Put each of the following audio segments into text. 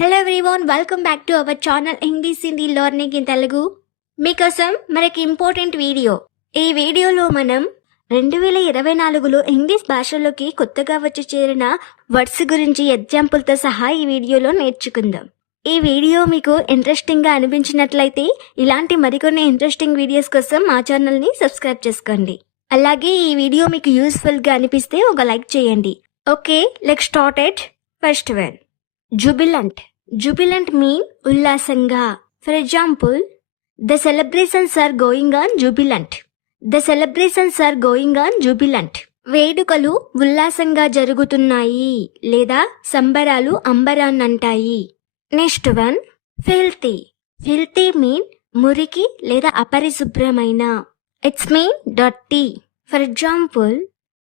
Hello everyone, welcome back to our channel English Hindi learning in Telugu. మీకోసం మనకి important video. ఈ వీడియోలో మనం 2024లో ఇంగ్లీష్ భాషలోకి కొత్తగా వచ్చి చేరిన వర్డ్స్ గురించి ఎగ్జాంపుల్తో సహా ఈ వీడియోలో నేర్చుకుందాం. ఈ వీడియో మీకు ఇంట్రెస్టింగ్గా అనిపించినట్లయితే ఇలాంటి మరికొన్ని ఇంట్రెస్టింగ్ వీడియోస్ కోసం మా ఛానల్ని సబ్స్క్రైబ్ చేసుకోండి. అలాగే ఈ వీడియో మీకు యూస్ఫుల్గా అనిపిస్తే ఒక లైక్ చేయండి. Okay, let's start it. First one, jubilant. Jubilant mean ఉల్లాసంగా. For example, the celebrations are going on jubilant. The celebrations are going on jubilant. వేడుకలు ఉల్లాసంగా జరుగుతున్నాయి లేదా సంబరాలు అంబరాన్నంటాయి. Next one, filthy. Filthy mean మురికి లేదా అపరిశుభ్రమైన. It's mean dirty. For example,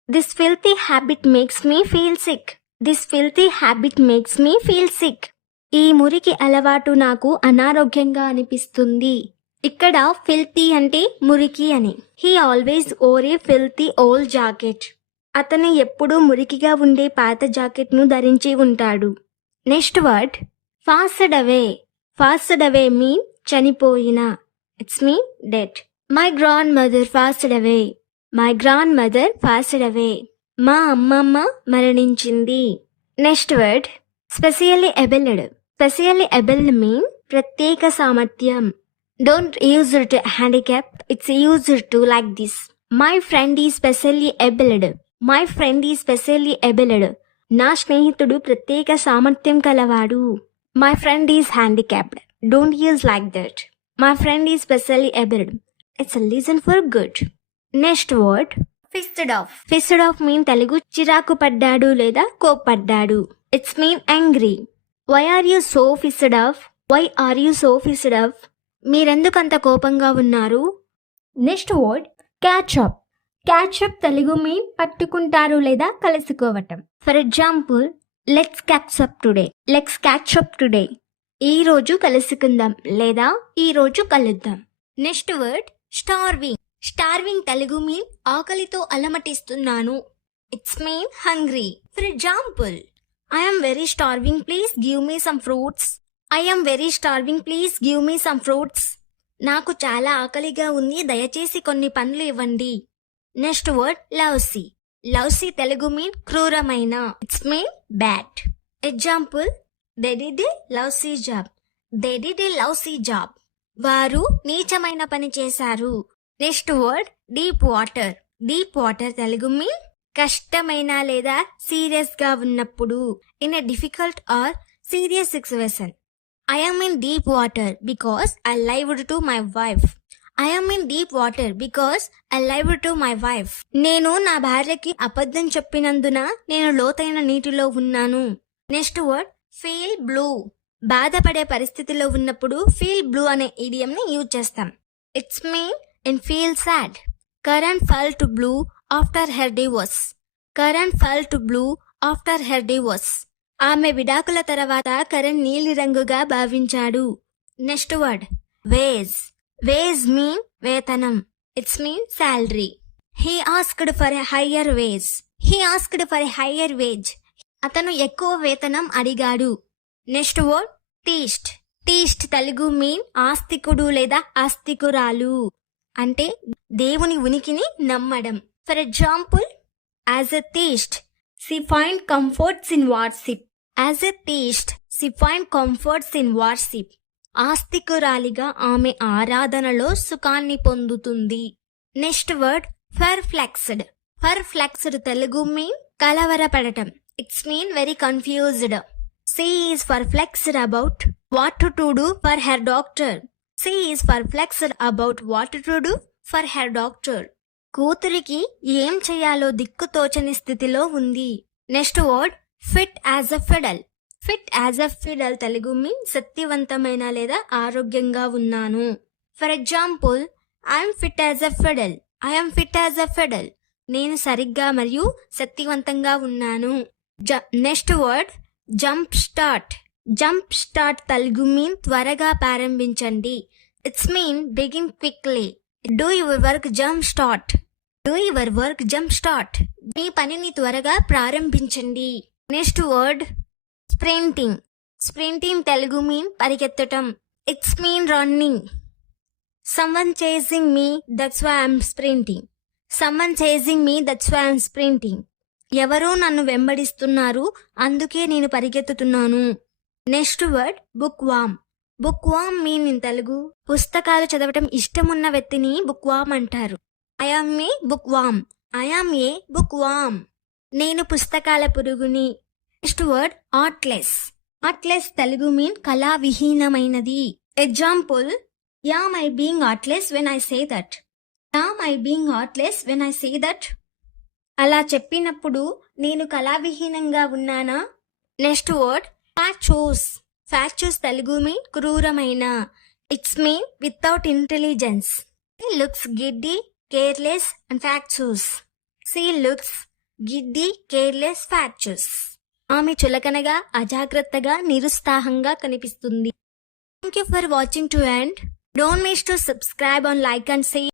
this filthy habit makes me feel sick. This filthy habit makes me feel sick. ఈ మురికి అలవాటు నాకు అనారోగ్యంగా అనిపిస్తుంది. ఇక్కడ ఫిల్తీ అంటే మురికి అని. He always wore a filthy old jacket. అతను ఎప్పుడూ మురికిగా ఉండే పాత జాకెట్ ను ధరించి ఉంటాడు. Next word, passed away. Passed away mean చనిపోయిన. It's mean dead. My grand mother passed away. My grand mother passed away. మా అమ్మమ్మ మరణించింది. Next word, specially abled. Specially abled mean ప్రత్యేక సామర్థ్యం. Don't use it handicap, it's used to like this. My friend is specially abled. My friend is specially abled. నా స్నేహితుడు ప్రత్యేక సామర్థ్యం కలవాడు. My friend is handicapped. Don't use like that. My friend is specially abled. It's a reason for good. Next word, pissed off. Pissed off mean Telugu చిరాకు పడ్డాడు లేదా కోప్పడ్డాడు. It's mean angry. Why are you so pissed off? Why are you so pissed off? మీరెందుకంత కోపంగా ఉన్నారు? Next word, catch up. Catch up Telugu mean పట్టుకుంటారు లేదా కలుసుకోవటం. For example, let's catch up today. Let's catch up today. ఈ రోజు కలుసుకుందాం లేదా ఈ రోజు కలుద్దాం. Next word, starving. Starving Telugu mean ఆకలితో అలమటిస్తున్నాను. It's mean hungry. For example, I am very starving, please give me some fruits. I am very starving, please give me some fruits. నాకు చాలా ఆకలిగా ఉంది, దయచేసి కొన్ని పండ్లు ఇవ్వండి. Next word, lousy. Lousy Telugu mean క్రూరమైన. It's mean bad. Example, they did a lousy job. They did a lousy job. వారు నీచమైన పని చేశారు. Next word, deep water. Deep water Telugu mean కష్టమైన లేదా సీరియస్ గా ఉన్నప్పుడు. In a difficult or serious situation. I am in deep water because I lied to my wife. I am in deep water because I lied to my wife. నేను నా భార్యకి అబద్ధం చెప్పినందున నేను లోతైన నీటిలో ఉన్నాను. Next word, feel blue. బాధపడే పరిస్థితిలో ఉన్నప్పుడు ఫీల్ బ్లూ అనే ఇడియం ని యూజ్ చేస్తాం. It's mean and feel sad. Karan fell to blue after her divorce. Karan fell to blue after her divorce. ఆమె విడాకుల తర్వాత కరణ్ నీలి రంగుగా భావించాడు. Next word, wage. Wage mean వేతనం. It's mean salary. He asked for a higher wage. He asked for a higher wage. అతను ఎక్కువ వేతనం అడిగాడు. Next word, theist. Theist Telugu mean ఆస్తికుడు లేదా ఆస్తికురాలు. అంటే దేవుని ఉనికిని నమ్మడం. For example, as a theist she find comforts in worship. As a theist she find comforts in worship. ఆస్తికురాలిగా ఆమె ఆరాధనలో సుఖాన్ని పొందుతుంది. Next word, perplexed. Perplexed Telugu mean కలవరపడటం. It's mean very confused. she is perplexed about what to do for her doctor. She is perplexed about what to do for her doctor. కూతురికి ఏం చేయాలో దిక్కుతోచని స్థితిలో ఉంది. Next word, fit as a fiddle. Fit as a fiddle Telugu mean శక్తివంతమైన లేదా ఆరోగ్యంగా ఉన్నాను. For example, I'm fit as a fiddle. I'm fit as a fiddle. నేను సరిగ్గా మరియు శక్తివంతంగా ఉన్నాను. Next word, jump start. Jump start Telugu mean త్వరగా ప్రారంభించండి. It's mean begin quickly. Do your work jump start. Do your work jump start. మీ పనిని త్వరగా ప్రారంభించండి. Next word, sprinting. Sprinting Telugu mean పరిగెత్తటం. It's mean running. Someone chasing me, that's why I'm sprinting. Someone chasing me, that's why I'm sprinting. ఎవరో నన్ను వెంబడిస్తున్నారు, అందుకే నేను పరిగెత్తుతున్నాను. Next word book worm. Book worm mean in Telugu పుస్తకాలు చదవటం ఇష్టమున్న వ్యక్తిని బుక్ వామ్ అంటారు. I am a book worm. I am a book worm. నేను పుస్తకాల పురుగుని. Next word artless. Artless Telugu మీన్ కళా విహీనమైనది. Example, am I being artless when I say that. Am I being artless when I say that. అలా చెప్పినప్పుడు నేను కళావిహీనంగా ఉన్నానా? Next word fatuous. Fatuous Telugu mean క్రూరమైన. It's mean without intelligence. Looks giddy, careless and fatuous. See looks giddy, careless, fatuous. ఆమె చులకనగా, అజాగ్రత్తగా, నిరుత్సాహంగా కనిపిస్తుంది. Thank you for watching to end. Don't miss to subscribe and like and share.